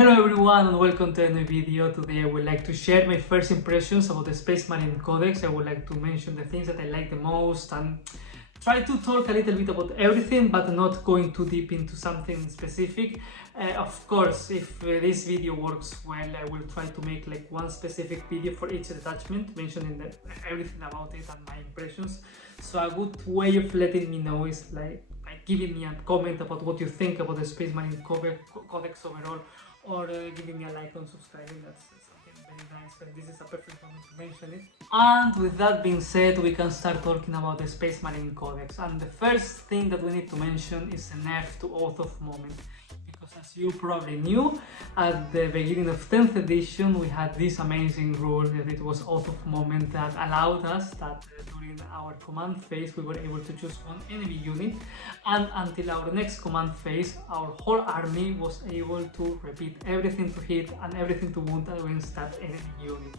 Hello everyone and welcome to a new video. Today I would like to share my first impressions about the Space Marine Codex. I would like to mention the things that I like the most and try to talk a little bit about everything, but not going too deep into something specific. Of course, if this video works well, I will try to make like one specific video for each detachment, mentioning everything about it and my impressions. So a good way of letting me know is like giving me a comment about what you think about the Space Marine Codex overall, or giving me a like and subscribing. That's something very nice, and this is a perfect moment to mention it. And with that being said, we can start talking about the Space Marine Codex. And the first thing that we need to mention is the nerf to Oath of Moment. Because as you probably knew, at the beginning of 10th edition we had this amazing rule that it was Oath of Moment that allowed us that during our command phase we were able to choose one enemy unit, and until our next command phase our whole army was able to repeat everything to hit and everything to wound against that enemy unit.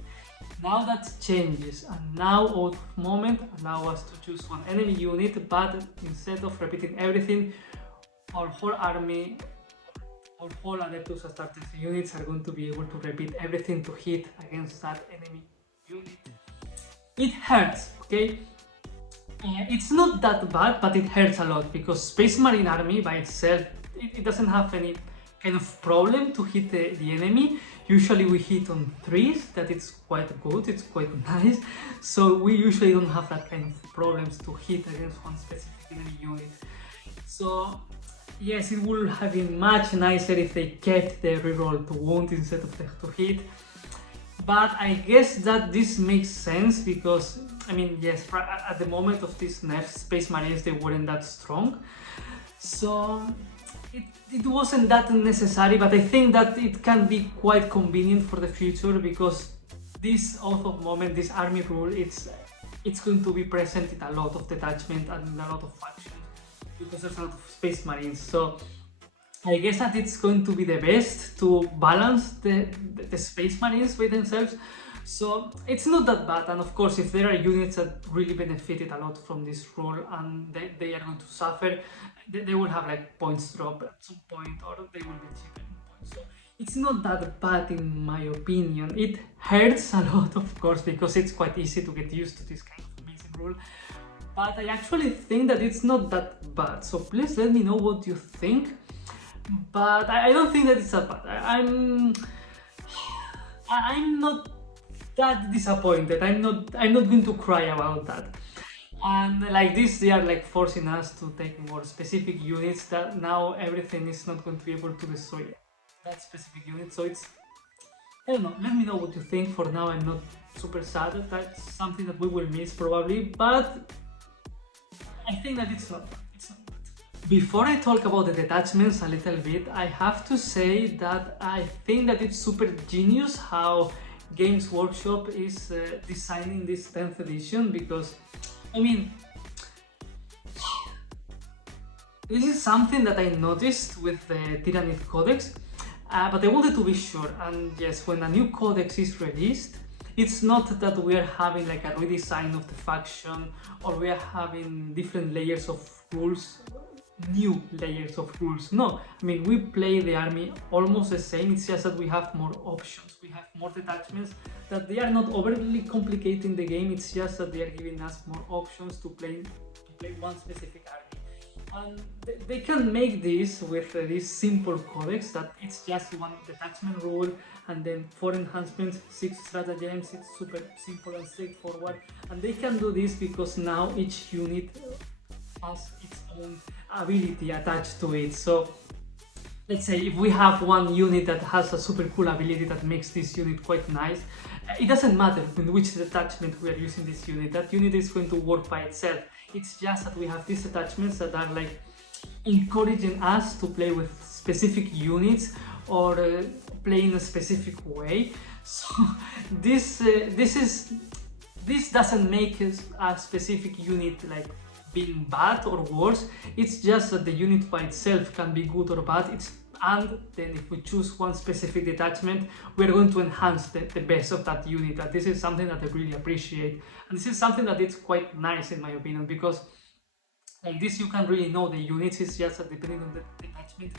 Now that changes, and now Oath of Moment allow us to choose one enemy unit, but instead of repeating everything, our whole army, our whole Adeptus Astartes units are going to be able to repeat everything to hit against that enemy unit. It hurts, okay? It's not that bad, but it hurts a lot because Space Marine army by itself, it doesn't have any kind of problem to hit the enemy. Usually we hit on 3s, that it's quite good, it's quite nice. So we usually don't have that kind of problems to hit against one specific enemy unit. So yes, it would have been much nicer if they kept the reroll to wound instead of the to hit. But I guess that this makes sense because, I mean, yes, at the moment of this nerf, Space Marines, they weren't that strong. So it wasn't that necessary, but I think that it can be quite convenient for the future because this Oath of Moment, this army rule, it's going to be present in a lot of detachment and in a lot of factions because there's a lot of Space Marines. So I guess that it's going to be the best to balance the Space Marines by themselves. So it's not that bad, and of course if there are units that really benefited a lot from this rule and they are going to suffer, they will have like points drop at some point, or they will be cheaper in points. So it's not that bad in my opinion. It hurts a lot, of course, because it's quite easy to get used to this kind of amazing rule. But I actually think that it's not that bad. So please let me know what you think. But I don't think that it's that bad. I'm not that disappointed. I'm not going to cry about that. And like this, they are like forcing us to take more specific units that now everything is not going to be able to destroy that specific unit. So it's, I don't know, let me know what you think. For now I'm not super sad. That's something that we will miss probably, but I think that it's not bad. Before I talk about the detachments a little bit, I have to say that I think that it's super genius how Games Workshop is designing this 10th edition, because I mean, this is something that I noticed with the Tyrannid Codex, but I wanted to be sure. And yes, when a new codex is released, it's not that we are having like a redesign of the faction, or we are having different layers of rules, new layers of rules. No, I mean, we play the army almost the same. It's just that we have more options, we have more detachments, that they are not overly complicating the game. It's just that they are giving us more options to play one specific army, and they can make this with this simple codex that it's just one detachment rule and then 4 enhancements, 6 stratagems. It's super simple and straightforward, and they can do this because now each unit has its own ability attached to it. So let's say if we have one unit that has a super cool ability that makes this unit quite nice, it doesn't matter in which detachment we are using this unit, that unit is going to work by itself. It's just that we have these attachments that are like encouraging us to play with specific units or play in a specific way. So this doesn't make a specific unit like being bad or worse. It's just that the unit by itself can be good or bad. And then if we choose one specific detachment, we're going to enhance the best of that unit. And this is something that I really appreciate, and this is something that is quite nice in my opinion, because like this you can really know the units. It's just that depending on the detachment,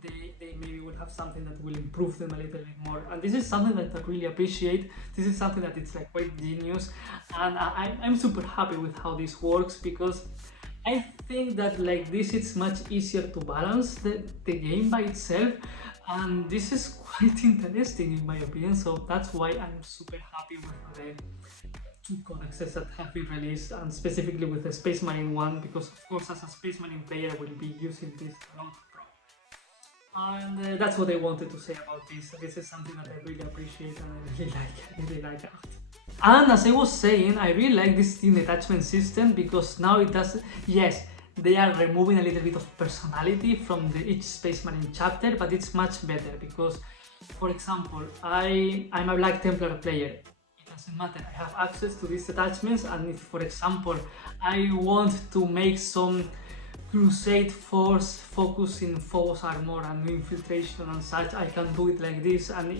they maybe will have something that will improve them a little bit more, and this is something that I really appreciate. This is something that it's like quite genius, and I'm super happy with how this works, because I think that like this it's much easier to balance the game by itself, and this is quite interesting in my opinion. So that's why I'm super happy with the two codexes that have been released, and specifically with the Space Marine one, because of course as a Space Marine player I will be using this a lot. And that's what I wanted to say about this. This is something that I really appreciate and I really like it. And as I was saying, I really like this team detachment system, because now it does, yes, they are removing a little bit of personality from each Space Marine chapter, but it's much better because, for example, I'm a Black Templar player. It doesn't matter, I have access to these detachments, and if, for example, I want to make some Crusade force focus in Phobos armor and infiltration and such, I can do it like this, and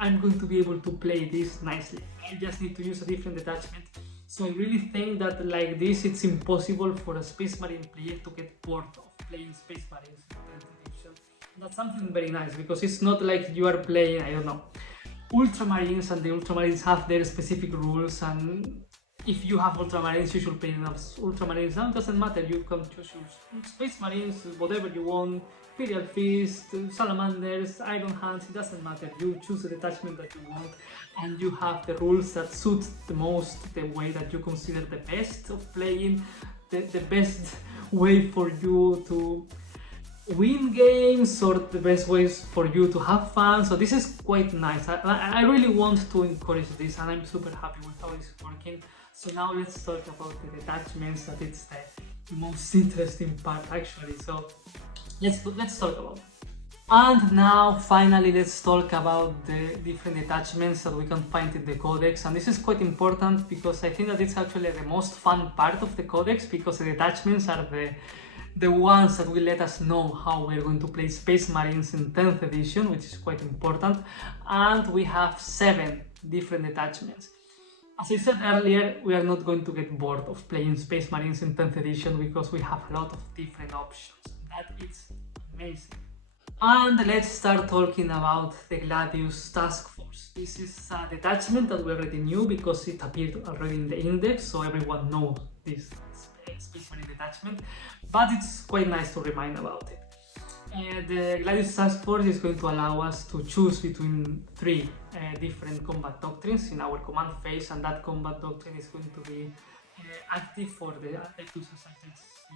I'm going to be able to play this nicely. I just need to use a different detachment. So I really think that like this, it's impossible for a Space Marine player to get bored of playing Space Marines in 10th edition. That's something very nice, because it's not like you are playing, I don't know, Ultramarines, and the Ultramarines have their specific rules, and if you have Ultramarines, you should play enough Ultramarines. Now it doesn't matter, you can choose your Space Marines, whatever you want, Imperial Fist, Salamanders, Iron Hands, it doesn't matter. You choose the detachment that you want, and you have the rules that suit the most the way that you consider the best of playing, the best way for you to win games, or the best ways for you to have fun. So this is quite nice. I really want to encourage this, and I'm super happy with how it's working. So now let's talk about the detachments, that it's the most interesting part actually. So let's talk about it. And now finally let's talk about the different detachments that we can find in the codex. And this is quite important, because I think that it's actually the most fun part of the codex, because the detachments are the ones that will let us know how we're going to play Space Marines in 10th edition, which is quite important. And we have 7 different detachments. As I said earlier, we are not going to get bored of playing Space Marines in 10th edition, because we have a lot of different options. That is amazing. And let's start talking about the Gladius Task Force. This is a detachment that we already knew, because it appeared already in the index, so everyone knows this Space Marine detachment, but it's quite nice to remind about it. The Gladius Task Force is going to allow us to choose between 3 different combat doctrines in our command phase, and that combat doctrine is going to be active for the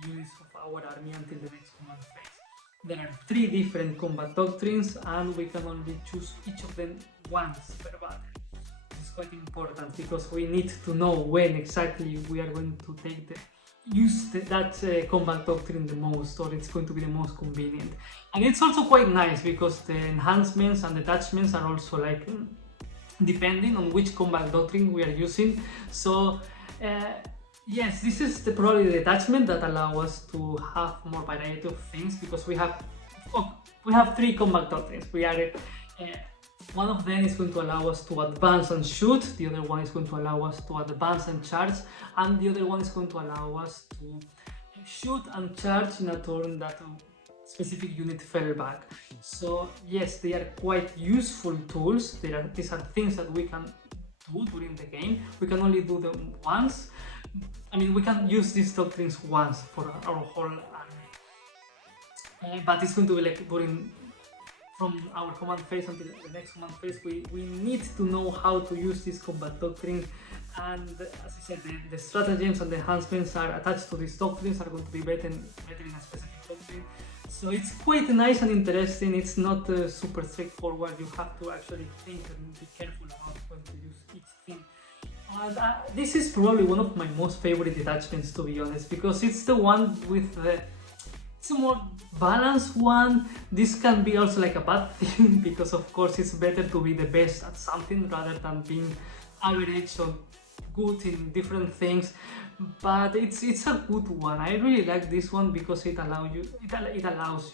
units of our army until the next command phase. There are 3 different combat doctrines, and we can only choose each of them once per battle. This is quite important, because we need to know when exactly we are going to use that combat doctrine the most, or it's going to be the most convenient. And it's also quite nice, because the enhancements and detachments are also like depending on which combat doctrine we are using. So yes, this is probably the detachment that allows us to have more variety of things, because we have 3 combat doctrines. One of them is going to allow us to advance and shoot, the other one is going to allow us to advance and charge, and the other one is going to allow us to shoot and charge in a turn that a specific unit fell back. So yes, they are quite useful tools. These are things that we can do during the game. We can only do them once. I mean, we can use these doctrines once for our whole army. But it's going to be like from our command phase until the next command phase, we need to know how to use this combat doctrine. And as I said, the stratagems and the enhancements are attached to these doctrines are going to be better in a specific doctrine. So it's quite nice and interesting. It's not super straightforward. You have to actually think and be careful about when to use each thing. And this is probably one of my most favorite detachments, to be honest, because it's the one with it's a more balanced one. This can be also like a bad thing, because of course it's better to be the best at something rather than being average or good in different things. But it's a good one. I really like this one because it allows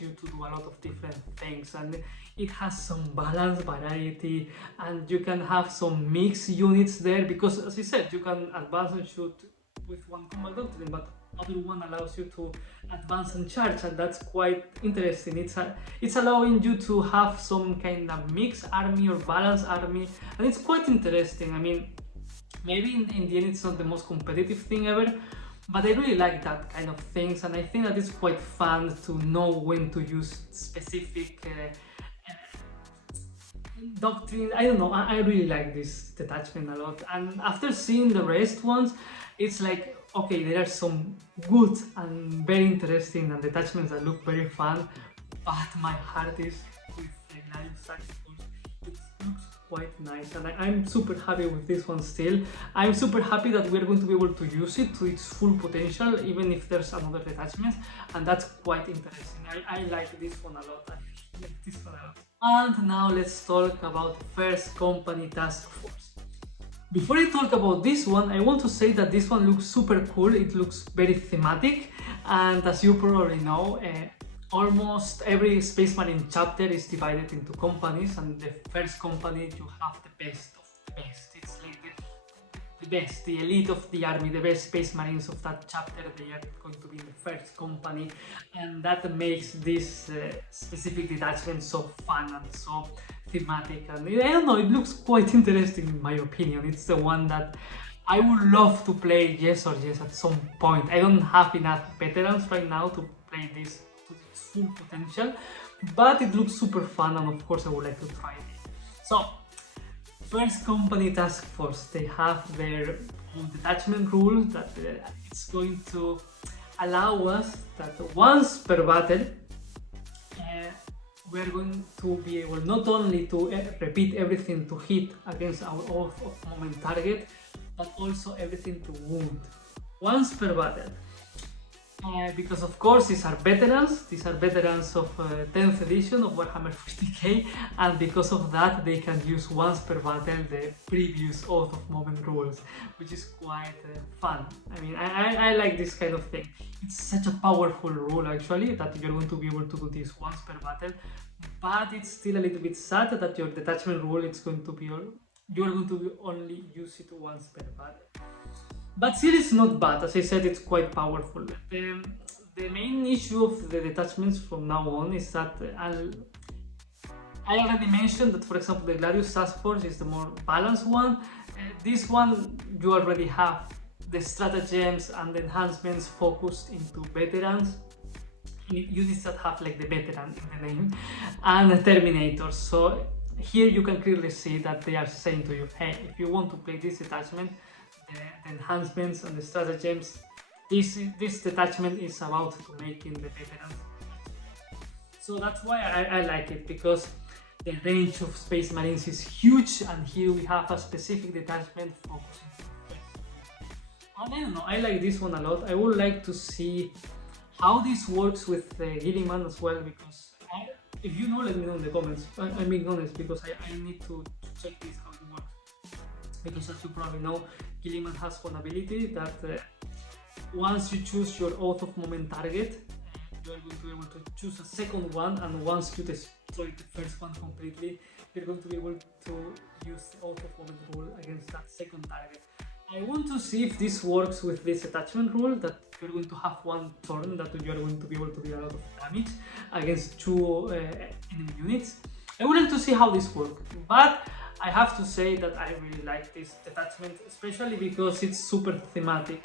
you to do a lot of different things, and it has some balance, variety, and you can have some mixed units there, because as I said, you can advance and shoot with one combat doctrine, but other one allows you to advance and charge, and that's quite interesting. It's allowing you to have some kind of mixed army or balanced army, and it's quite interesting. I mean, maybe in the end it's not the most competitive thing ever, but I really like that kind of things, and I think that it's quite fun to know when to use specific doctrine. I don't know, I really like this detachment a lot, and after seeing the rest ones, it's like, okay, there are some good and very interesting and detachments that look very fun, but my heart is with the Gladius Saxifors. It looks quite nice, and I'm super happy with this one still. I'm super happy that we're going to be able to use it to its full potential, even if there's another detachment, and that's quite interesting. I like this one a lot. I like this one a lot. And now let's talk about First Company Task Force. Before I talk about this one, I want to say that this one looks super cool. It looks very thematic, and as you probably know, almost every Space Marine chapter is divided into companies, and the first company, you have the best of the best. It's like the best, the elite of the army, the best Space Marines of that chapter. They are going to be in the first company, and that makes this specific detachment so fun and so thematic. And I don't know, it looks quite interesting in my opinion. It's the one that I would love to play yes or yes at some point. I don't have enough veterans right now to play this to its full potential, but it looks super fun, and of course I would like to try it. So, First Company Task Force, they have their own detachment rule that it's going to allow us that once per battle, we are going to be able not only to repeat everything to hit against our outh of moment target, but also everything to wound once per battle. Because of course these are veterans of 10th edition of Warhammer 40k, and because of that they can use once per battle the previous Oath of Moment rules, which is quite fun. I mean, I like this kind of thing. It's such a powerful rule actually, that you're going to be able to do this once per battle, but it's still a little bit sad that your detachment rule it's going to be you're going to only use it once per battle. But still it's not bad. As I said, it's quite powerful. The main issue of the detachments from now on is that I already mentioned that, for example, the Gladius Task Force is the more balanced one. This one, you already have the stratagems and the enhancements focused into veterans, units that have like the veteran in the name, and the Terminators. So here you can clearly see that they are saying to you, hey, if you want to play this detachment, the enhancements and the stratagems, this detachment is about to making the veterans. So that's why I like it, because the range of Space Marines is huge, and here we have a specific detachment focusing on. I don't know, I like this one a lot. I would like to see how this works with Gilliman as well, because if you know, let me know in the comments. I'm being honest, because I need to check this how it works. Because as you probably know, Gilliman has one ability that once you choose your Oath of Moment target, you are going to be able to choose a second one, and once you destroy the first one completely, you're going to be able to use the Oath of Moment rule against that second target. I want to see if this works with this attachment rule, that you're going to have one turn that you're going to be able to do a lot of damage against two enemy units. I would like to see how this works, but I have to say that I really like this detachment, especially because it's super thematic,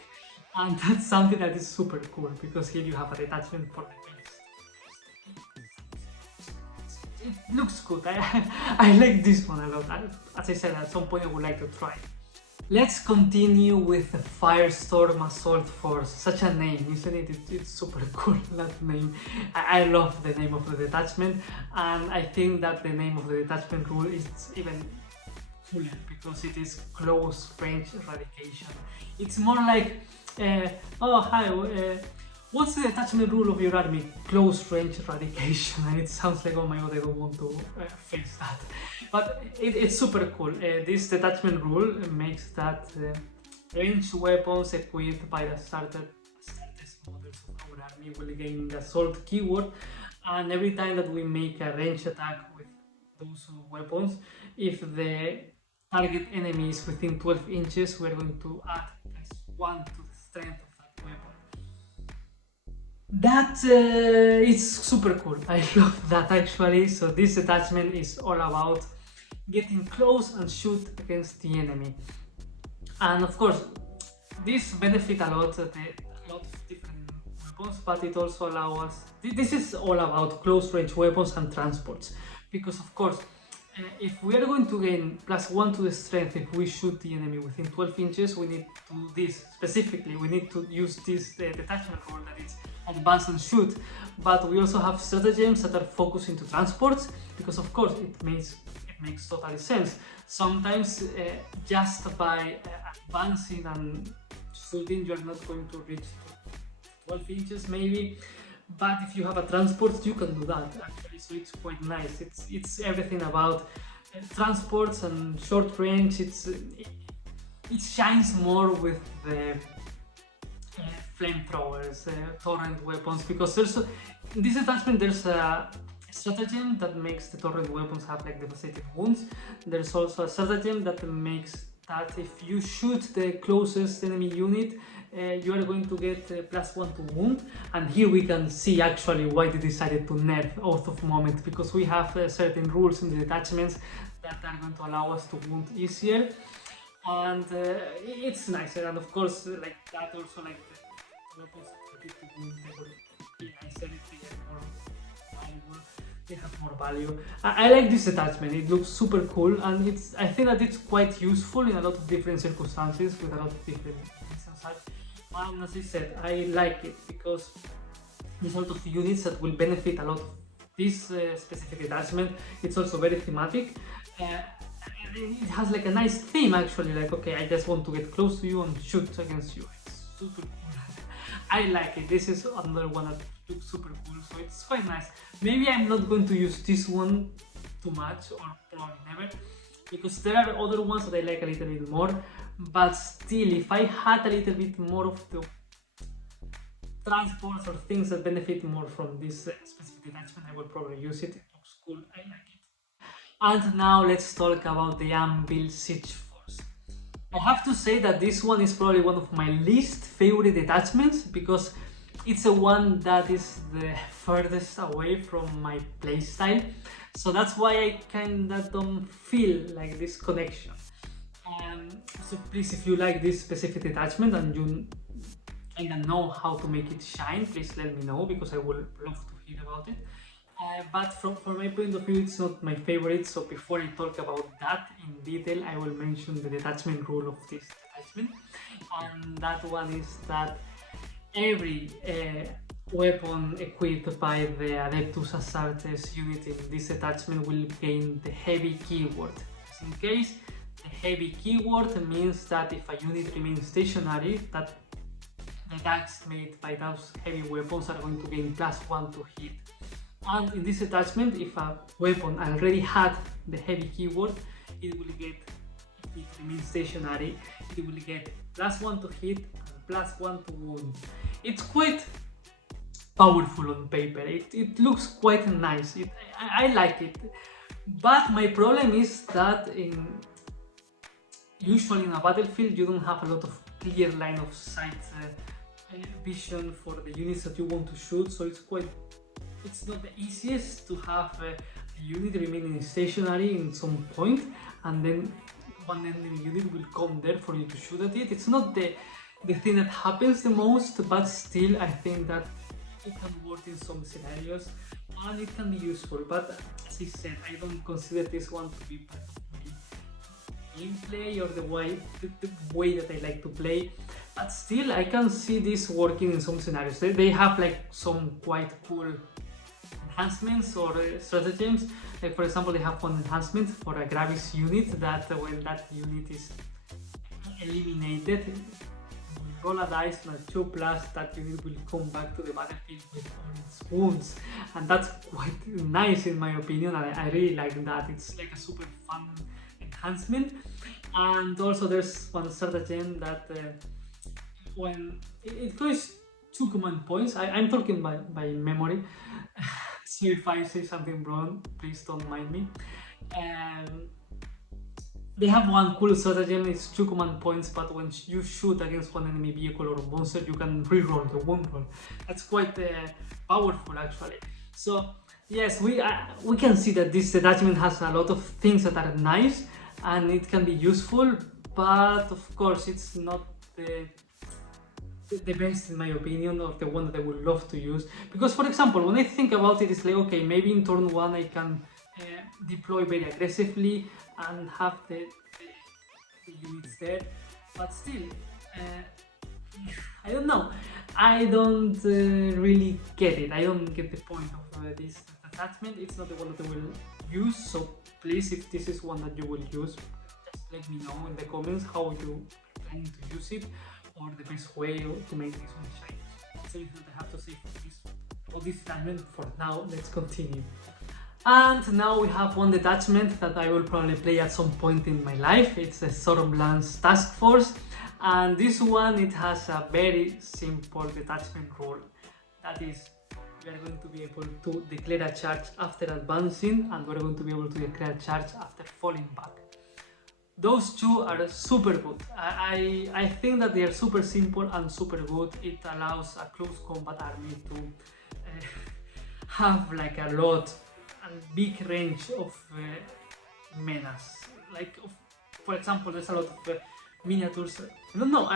and that's something that is super cool, because here you have a detachment for the base. It looks good. I like this one a lot. As I said, at some point I would like to try. Let's continue with the Firestorm Assault Force. Such a name, isn't it? It's super cool, that name. I love the name of the detachment, and I think that the name of the detachment rule is even cooler, because it is close range eradication. It's more like, oh hi, what's the detachment rule of your army? Close range eradication. And it sounds like, oh my god, I don't want to face that. But it's super cool. This detachment rule makes that ranged weapons equipped by the starters models of our army will gain the assault keyword, and every time that we make a ranged attack with those weapons, if the target enemy is within 12 inches, we're going to add +1 to the strength of that weapon. That is super cool. I love that actually. So this attachment is all about getting close and shoot against the enemy. And of course, this benefit a lot, a lot of different weapons, but it also allows us. This is all about close range weapons and transports, because of course, if we are going to gain +1 to the strength if we shoot the enemy within 12 inches, we need to do this specifically. We need to use this detachment rule that it's advance and shoot. But we also have stratagems that are focused into transports, because of course it makes totally sense. Sometimes just by advancing and shooting, you're not going to reach 12 inches maybe, but if you have a transport you can do that actually, so it's quite nice. It's everything about transports and short range. It shines more with the flamethrowers, torrent weapons, because in this attachment there's a stratagem that makes the torrent weapons have like devastating wounds. There's also a stratagem that makes that if you shoot the closest enemy unit, you are going to get +1 to wound. And here we can see actually why they decided to nerf Oath of Moment, because we have certain rules in the detachments that are going to allow us to wound easier, and it's nicer. And of course, like that also, like the weapons to wound, they will be nicer if they are more valuable. They have more value. I like this attachment. It looks super cool, and I think that it's quite useful in a lot of different circumstances with a lot of different things and such. And as I said, I like it because the sort of units that will benefit a lot of this specific attachment. It's also very thematic. It has like a nice theme actually. Like, okay, I just want to get close to you and shoot against you. It's super cool. I like it. This is another one that looks super cool, so it's quite nice. Maybe I'm not going to use this one too much, or probably never, because there are other ones that I like a little bit more. But still, if I had a little bit more of the transports or things that benefit more from this specific attachment, I will probably use it. It looks cool. I like it. And now let's talk about the Anvil Siege Force. I have to say that this one is probably one of my least favorite attachments, because it's a one that is the furthest away from my playstyle. So that's why I kinda don't feel like this connection. So please, if you like this specific attachment and you kinda know how to make it shine, please let me know, because I would love to hear about it. But from my point of view, it's not my favorite. So before I talk about that in detail, I will mention the detachment rule of this detachment. And that one is that every weapon equipped by the Adeptus Astartes unit in this attachment will gain the heavy keyword. Just in case, the heavy keyword means that if a unit remains stationary, that the attacks made by those heavy weapons are going to gain +1 to hit. And in this attachment, if a weapon already had the heavy keyword, it will get, if it remains stationary, it will get +1 to hit and +1 to wound. It's quite powerful on paper. It looks quite nice. I like it. But my problem is that usually in a battlefield you don't have a lot of clear line of sight vision for the units that you want to shoot, so it's not the easiest to have a unit remaining stationary in some point and then one enemy unit will come there for you to shoot at it. It's not the thing that happens the most, but still I think that it can work in some scenarios and it can be useful. But as I said, I don't consider this one to be part of my gameplay or the way that I like to play. But still, I can see this working in some scenarios. They have like some quite cool enhancements or stratagems. Like for example, they have one enhancement for a Gravis unit that when that unit is eliminated, roll a dice on a 2+, that unit will come back to the battlefield with all its wounds, and that's quite nice in my opinion. I really like that. It's like a super fun enhancement. And also there's one stratagem that when it goes 2 command points, I'm talking by memory, so if I say something wrong, please don't mind me. They have one cool stratagem, it's 2 command points, but when you shoot against one enemy vehicle or monster, you can reroll the wound roll. That's quite powerful actually. So yes, we can see that this detachment has a lot of things that are nice and it can be useful, but of course it's not the best in my opinion, or the one that I would love to use. Because for example, when I think about it, it's like, okay, maybe in turn 1 I can deploy very aggressively and have the units there, but still I don't know, I don't really get it. I don't get the point of this attachment. It's not the one that I will use, so please, if this is one that you will use, just let me know in the comments how you plan to use it, or the best way to make this one shine. That's everything that I have to say for this attachment for now. Let's continue. And now we have one detachment that I will probably play at some point in my life. It's the Stormlands Task Force, and this one, it has a very simple detachment rule. That is, we are going to be able to declare a charge after advancing, and we're going to be able to declare a charge after falling back. Those two are super good. I think that they are super simple and super good. It allows a close combat army to have like a lot and big range of menace. Like, for example, there's a lot of miniatures. I don't know,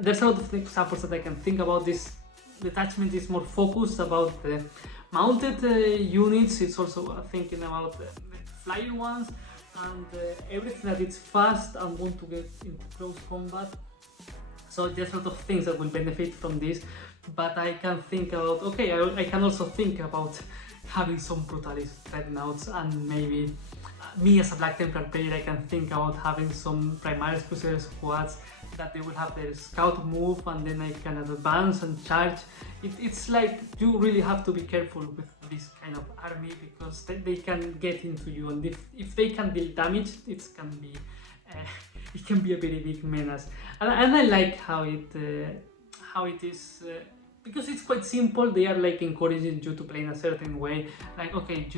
there's a lot of examples that I can think about. This detachment is more focused about the mounted units. It's also thinking about the flyer ones, and everything that is fast and want to get into close combat. So there's a lot of things that will benefit from this, but I can think about, okay, I can also think about having some brutalist dreadnoughts, and maybe me as a Black Templar player, I can think about having some Primaris Crusader squads that they will have their scout move, and then I can advance and charge. It's like, you really have to be careful with this kind of army, because they can get into you, and if they can deal damage, it can be a very big menace. And I like how it is, because it's quite simple. They are like encouraging you to play in a certain way. Like, okay,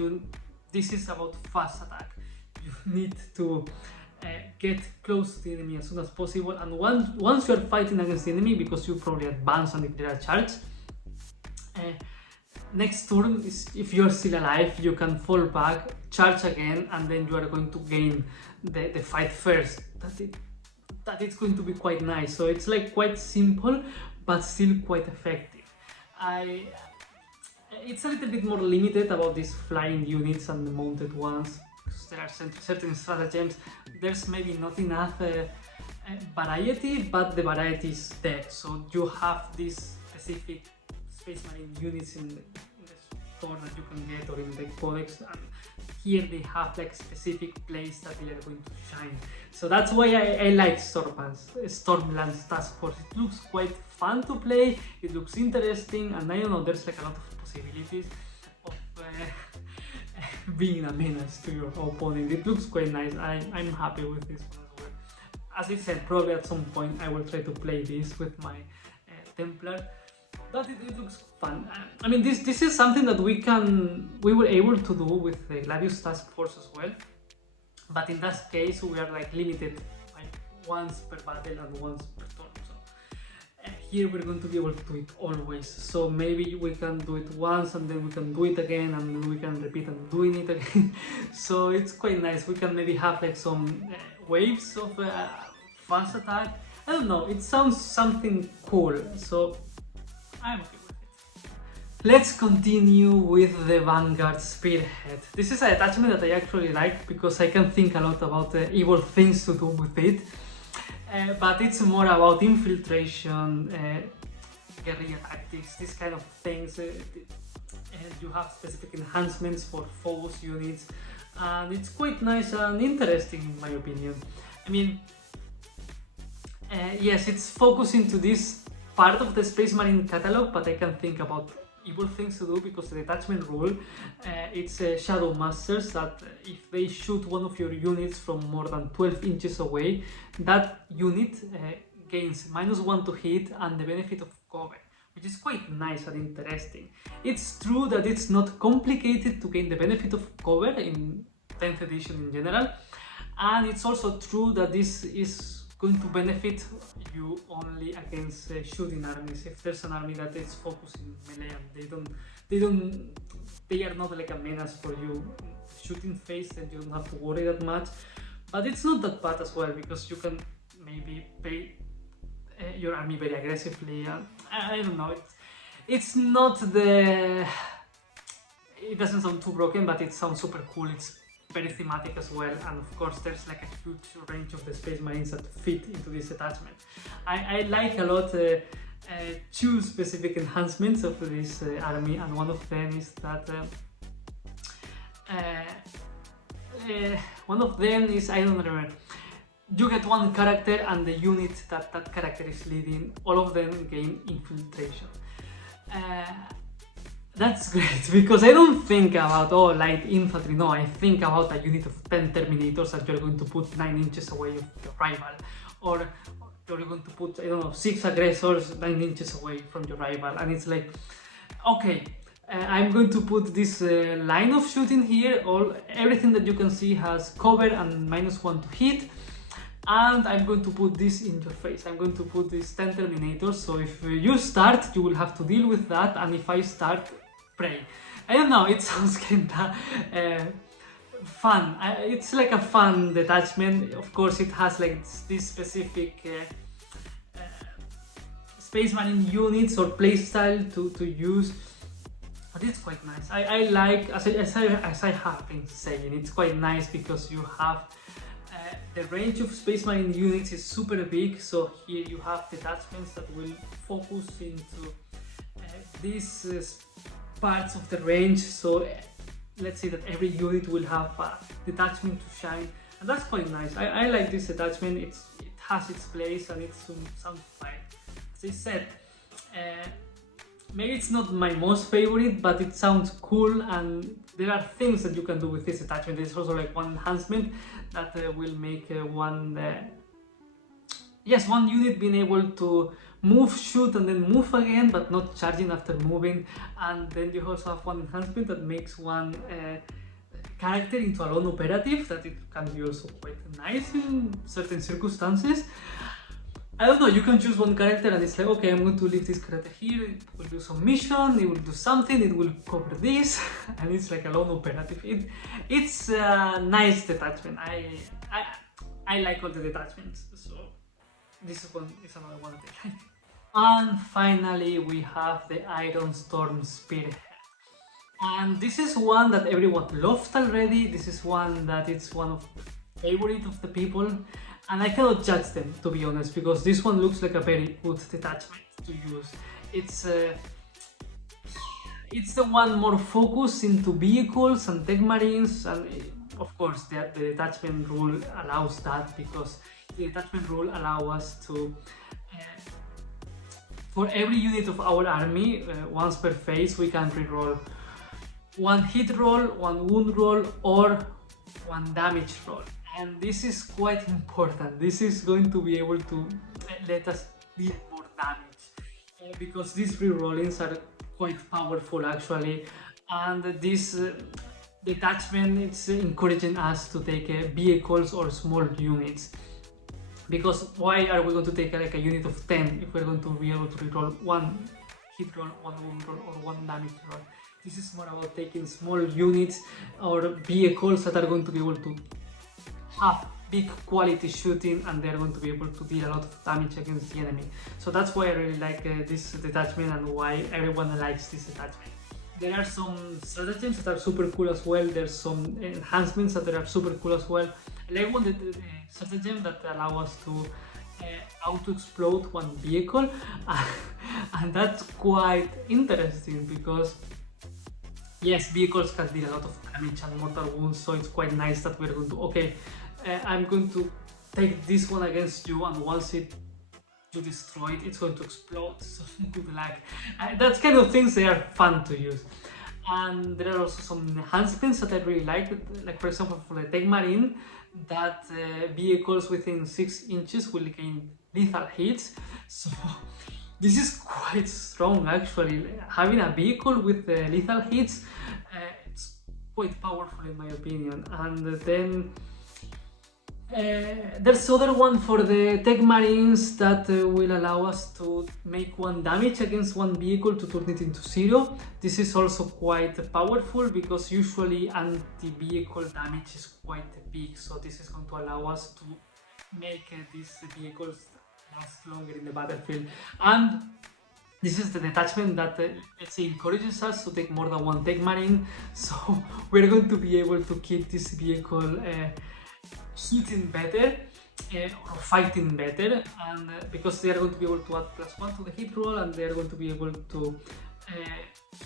this is about fast attack. You need to get close to the enemy as soon as possible, and once you are fighting against the enemy, because you probably advance and declare a charge, next turn, if you're still alive, you can fall back, charge again, and then you are going to gain the fight first. That it's going to be quite nice. So it's like quite simple, but still quite effective. It's a little bit more limited about these flying units and the mounted ones, because there are certain stratagems. There's maybe not enough variety, but the variety is there. So you have these specific Space Marine units in the store that you can get, or in the Codex, and here they have like specific place that they are going to shine. So that's why I like Stormlands Task Force. It looks quite fun to play, it looks interesting, and I don't know, there's like a lot of possibilities of being a menace to your opponent. It looks quite nice. I'm happy with this one as well. As I said, probably at some point I will try to play this with my Templar. But it looks fun. I mean, this is something that we were able to do with the Gladius Task Force as well. But in that case, we are like limited, like once per battle and once per turn. So here we're going to be able to do it always. So maybe we can do it once, and then we can do it again, and then we can repeat and doing it again. So it's quite nice. We can maybe have like some waves of fast attack. I don't know. It sounds something cool. So I'm okay with it. Let's continue with the Vanguard Spearhead. This is a detachment that I actually like, because I can think a lot about evil things to do with it. But it's more about infiltration, guerrilla tactics, these kind of things. And you have specific enhancements for foes units, and it's quite nice and interesting in my opinion. I mean, yes, it's focusing to this part of the Space Marine catalog, but I can think about evil things to do, because the detachment rule, it's Shadow Masters, that if they shoot one of your units from more than 12 inches away, that unit gains -1 to hit and the benefit of cover, which is quite nice and interesting. It's true that it's not complicated to gain the benefit of cover in 10th edition in general, And it's also true that this is going to benefit you only against shooting armies. If there's an army that is focusing melee and they are not like a menace for you shooting phase, then you don't have to worry that much. But it's not that bad as well, because you can maybe play your army very aggressively. I don't know, it's not the... It doesn't sound too broken, but it sounds super cool. It's very thematic as well, and of course there's like a huge range of the Space Marines that fit into this detachment. I like a lot two specific enhancements of this army, and one of them is that I don't remember, you get one character and the unit that character is leading, all of them gain infiltration. That's great, because I don't think about, oh, light infantry, no, I think about a unit of 10 Terminators that you're going to put 9 inches away of your rival, or you're going to put, I don't know, 6 aggressors 9 inches away from your rival, and it's like, okay, I'm going to put this line of shooting here, everything that you can see has cover and -1 to hit, and I'm going to put this in your face. I'm going to put these 10 Terminators, so if you start, you will have to deal with that, and if I start, pray. I don't know, it sounds kinda fun. It's like a fun detachment. Of course, it has like this specific Space Marine units or playstyle to use, but it's quite nice. I like, as I have been saying, it's quite nice because you have the range of Space Marine units is super big, so here you have detachments that will focus into these parts of the range, so let's say that every unit will have a detachment to shine, and that's quite nice. I like this detachment. It has its place and it sounds fine. As I said, maybe it's not my most favorite, but it sounds cool, and there are things that you can do with this detachment. There's also like one enhancement that will make one unit being able to move, shoot, and then move again, but not charging after moving. And then you also have one enhancement that makes one character into a lone operative, that it can be also quite nice in certain circumstances. I don't know, you can choose one character and it's like, okay, I'm going to leave this character here, it will do some mission, it will do something, it will cover this, and it's like a lone operative. It's a nice detachment. I like all the detachments, so this is another one that I like. And finally we have the Iron Storm Spearhead. And this is one that everyone loved already. This is one that it's one of the favorite of the people. And I cannot judge them, to be honest, because this one looks like a very good detachment to use. It's the one more focused into vehicles and tech marines, and of course the detachment rule allows that, because the detachment rule allows us to, for every unit of our army, once per phase, we can reroll one hit roll, one wound roll, or one damage roll. And this is quite important. This is going to be able to let us deal more damage, because these rerollings are quite powerful actually, and this detachment, it's encouraging us to take vehicles or small units. Because why are we going to take like a unit of 10 if we're going to be able to reroll one hit roll, one wound roll, or one damage roll? This is more about taking small units or vehicles that are going to be able to have big quality shooting, and they're going to be able to deal a lot of damage against the enemy. So that's why I really like this detachment, and why everyone likes this detachment. There are some stratagems that are super cool as well. There's some enhancements that are super cool as well. I like one stratagem that allow us to auto-explode one vehicle, and that's quite interesting because yes, vehicles can deal a lot of damage and mortal wounds, so it's quite nice that we're going to, okay, I'm going to take this one against you, and once you destroy it, it's going to explode, so good luck. That kind of things, they are fun to use. And there are also some enhancements that I really like for example for the Tech Marine, that vehicles within 6 inches will gain lethal hits. So this is quite strong actually. Having a vehicle with lethal hits, it's quite powerful in my opinion. And then There's other one for the tech marines that will allow us to make 1 damage against 1 vehicle to turn it into 0. This is also quite powerful because usually anti-vehicle damage is quite big, so this is going to allow us to make these vehicles last longer in the battlefield. And this is the detachment that let's say encourages us to take more than 1 tech marine, so we're going to be able to keep this vehicle shooting better or fighting better, and because they are going to be able to add +1 to the hit roll, and they are going to be able to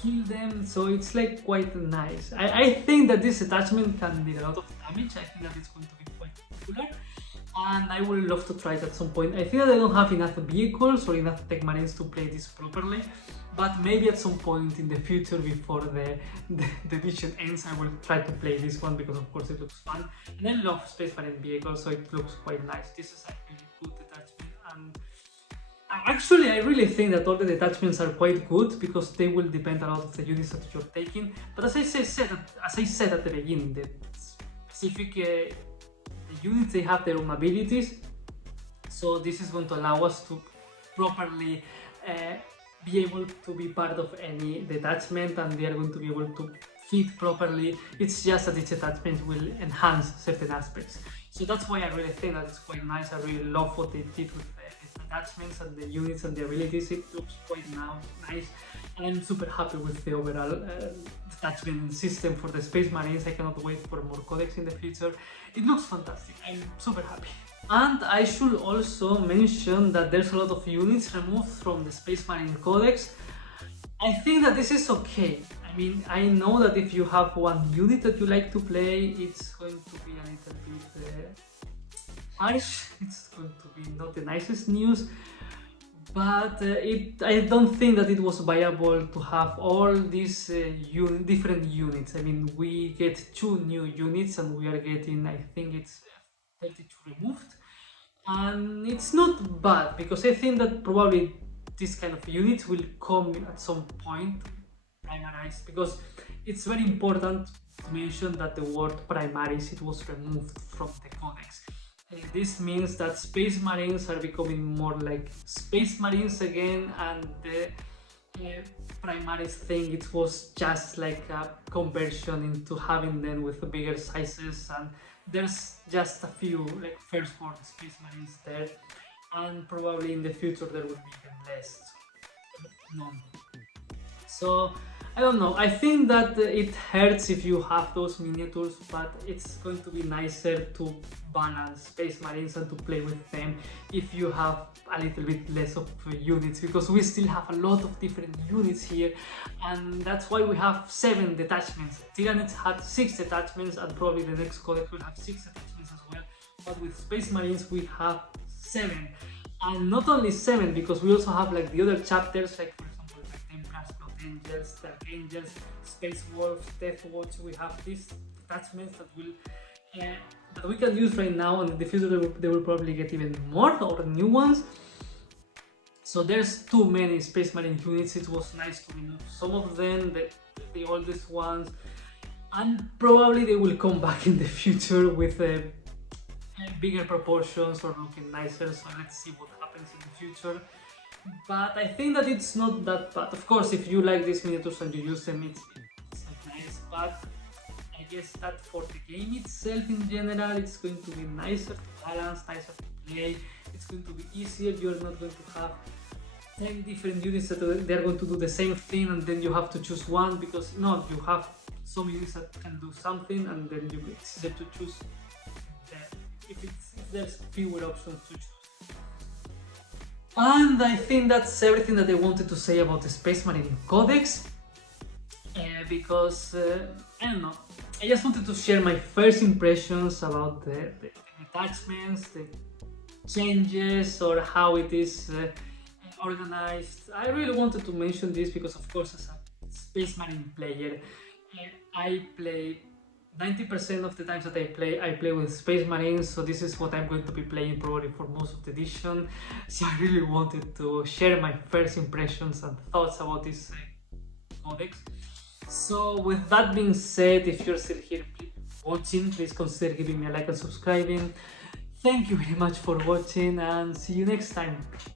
kill them, so it's like quite nice. I think that this attachment can deal a lot of damage. I think that it's going to be quite popular, and I would love to try it at some point. I think that I don't have enough vehicles or enough tech marines to play this properly, but maybe at some point in the future before the edition ends I will try to play this one, because of course it looks fun, and I love Space Marine vehicles, so it looks quite nice. This is a really good detachment, and actually I really think that all the detachments are quite good because they will depend a lot of the units that you're taking, but as I said at the beginning, the specific the units, they have their own abilities, so this is going to allow us to properly be able to be part of any detachment, and they are going to be able to fit properly. It's just that each detachment will enhance certain aspects, so that's why I really think that it's quite nice. I really love what they did with these detachments and the units and the abilities. It looks quite nice, and I'm super happy with the overall detachment system for the Space Marines. I cannot wait for more codex in the future. It looks fantastic. I'm super happy. And I should also mention that there's a lot of units removed from the Space Marine Codex. I think that this is okay. I mean, I know that if you have 1 unit that you like to play, it's going to be a little bit harsh. It's going to be not the nicest news, but I don't think that it was viable to have all these different units. I mean, we get 2 new units and we are getting, I think it's 32 removed, and it's not bad because I think that probably this kind of units will come at some point primarized, because it's very important to mention that the word primaries, it was removed from the codex. This means that Space Marines are becoming more like Space Marines again, and the primaries thing, it was just like a conversion into having them with bigger sizes, and there's just a few like firstborn Space Marines there, and probably in the future there will be even less. None. So I don't know, I think that it hurts if you have those miniatures, but it's going to be nicer to balance Space Marines and to play with them if you have a little bit less of units, because we still have a lot of different units here, and that's why we have 7 detachments. Tyranids had 6 detachments, and probably the next codex will have 6 detachments as well, but with Space Marines we have 7, and not only 7, because we also have like the other chapters, like for example like Templars, Blood Angels, Dark Angels, Space Wolves, Death Watch. We have these detachments that will that we can use right now, and in the future they will probably get even more or new ones. So there's too many Space Marine units. It was nice to remove some of them, the oldest ones, and probably they will come back in the future with bigger proportions or looking nicer, so let's see what happens in the future. But I think that it's not that bad. Of course, if you like these miniatures and you use them, it's not nice, but I guess that for the game itself in general, it's going to be nicer to balance, nicer to play. It's going to be easier. You're not going to have 10 different units that they're going to do the same thing, and then you have to choose one, because no, you have some units that can do something, and then it's easier to choose if there's fewer options to choose. And I think that's everything that I wanted to say about the Space Marine Codex, because I don't know, I just wanted to share my first impressions about the attachments, the changes, or how it is organized. I really wanted to mention this because, of course, as a Space Marine player, I play 90% of the times that I play with Space Marines, so this is what I'm going to be playing probably for most of the edition. So I really wanted to share my first impressions and thoughts about this codex. So with that being said, if you're still here watching, please consider giving me a like and subscribing. Thank you very much for watching and see you next time.